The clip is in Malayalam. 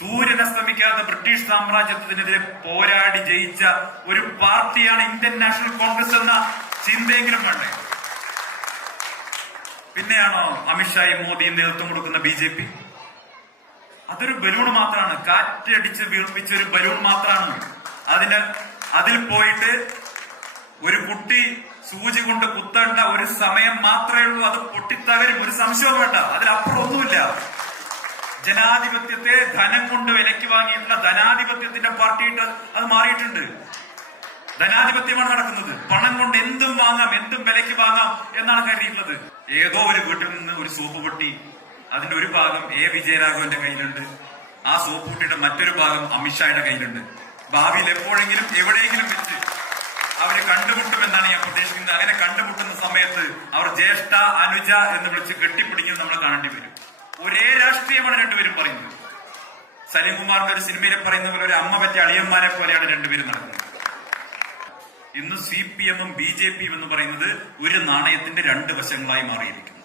സൂര്യനസ്തമിക്കാത്ത ബ്രിട്ടീഷ് സാമ്രാജ്യത്തിനെതിരെ പോരാടി ജയിച്ച ഒരു പാർട്ടിയാണ് ഇന്ത്യൻ നാഷണൽ കോൺഗ്രസ് എന്ന ചിന്തയെങ്കിലും വേണ്ടേ? പിന്നെയാണോ അമിത്ഷായും മോദിയും നേതൃത്വം കൊടുക്കുന്ന BJP? അതൊരു ബലൂൺ മാത്രമാണ്, കാറ്റടിച്ച് വീർപ്പിച്ച ഒരു ബലൂൺ മാത്രമാണ്. അതിൽ പോയിട്ട് ഒരു കുട്ടി സൂചി കൊണ്ട് കുത്തേണ്ട ഒരു സമയം മാത്രമേ ഉള്ളൂ. അത് പൊട്ടിത്തകരും, ഒരു സംശയവും വേണ്ട. അതിലപ്പുറം ഒന്നുമില്ല. ജനാധിപത്യത്തെ ധനം കൊണ്ട് വിലയ്ക്ക് വാങ്ങിയിട്ടുള്ള ധനാധിപത്യത്തിന്റെ പാർട്ടിയിട്ട് അത് മാറിയിട്ടുണ്ട്. ധനാധിപത്യമാണ് നടക്കുന്നത്. പണം കൊണ്ട് എന്തും വാങ്ങാം, എന്തും വിലയ്ക്ക് വാങ്ങാം എന്നാണ് കരുതിയിട്ടുള്ളത്. ഏതോ ഒരു വീട്ടിൽ നിന്ന് ഒരു സോപ്പ് പൊട്ടി, അതിന്റെ ഒരു ഭാഗം വിജയരാഘവന്റെ കയ്യിലുണ്ട്. ആ സോപ്പ് പൊട്ടിയുടെ മറ്റൊരു ഭാഗം അമിത്ഷായുടെ കയ്യിലുണ്ട്. ഭാവിയിൽ എപ്പോഴെങ്കിലും എവിടെയെങ്കിലും വെച്ച് അവര് കണ്ടുമുട്ടുമെന്നാണ് ഞാൻ പ്രതീക്ഷിക്കുന്നത്. അങ്ങനെ കണ്ടുമുട്ടുന്ന സമയത്ത് അവർ ജ്യേഷ്ഠ, അനുജ എന്ന് വിളിച്ച് കെട്ടിപ്പിടിക്കുന്നത് നമ്മൾ കാണേണ്ടി വരും. ഒരേ രാഷ്ട്രീയമാണ് രണ്ടുപേരും പറയുന്നത്. സലീംകുമാറിന്റെ ഒരു സിനിമയിൽ പറയുന്ന പോലെ ഒരു അമ്മ പറ്റിയ അളിയന്മാരെ പോലെയാണ് രണ്ടുപേരും നടക്കുന്നത്. ഇന്ന് CPM ഉം BJP യും എന്ന് പറയുന്നത് ഒരു നാണയത്തിന്റെ രണ്ട് വശങ്ങളായി മാറിയിരിക്കുന്നു.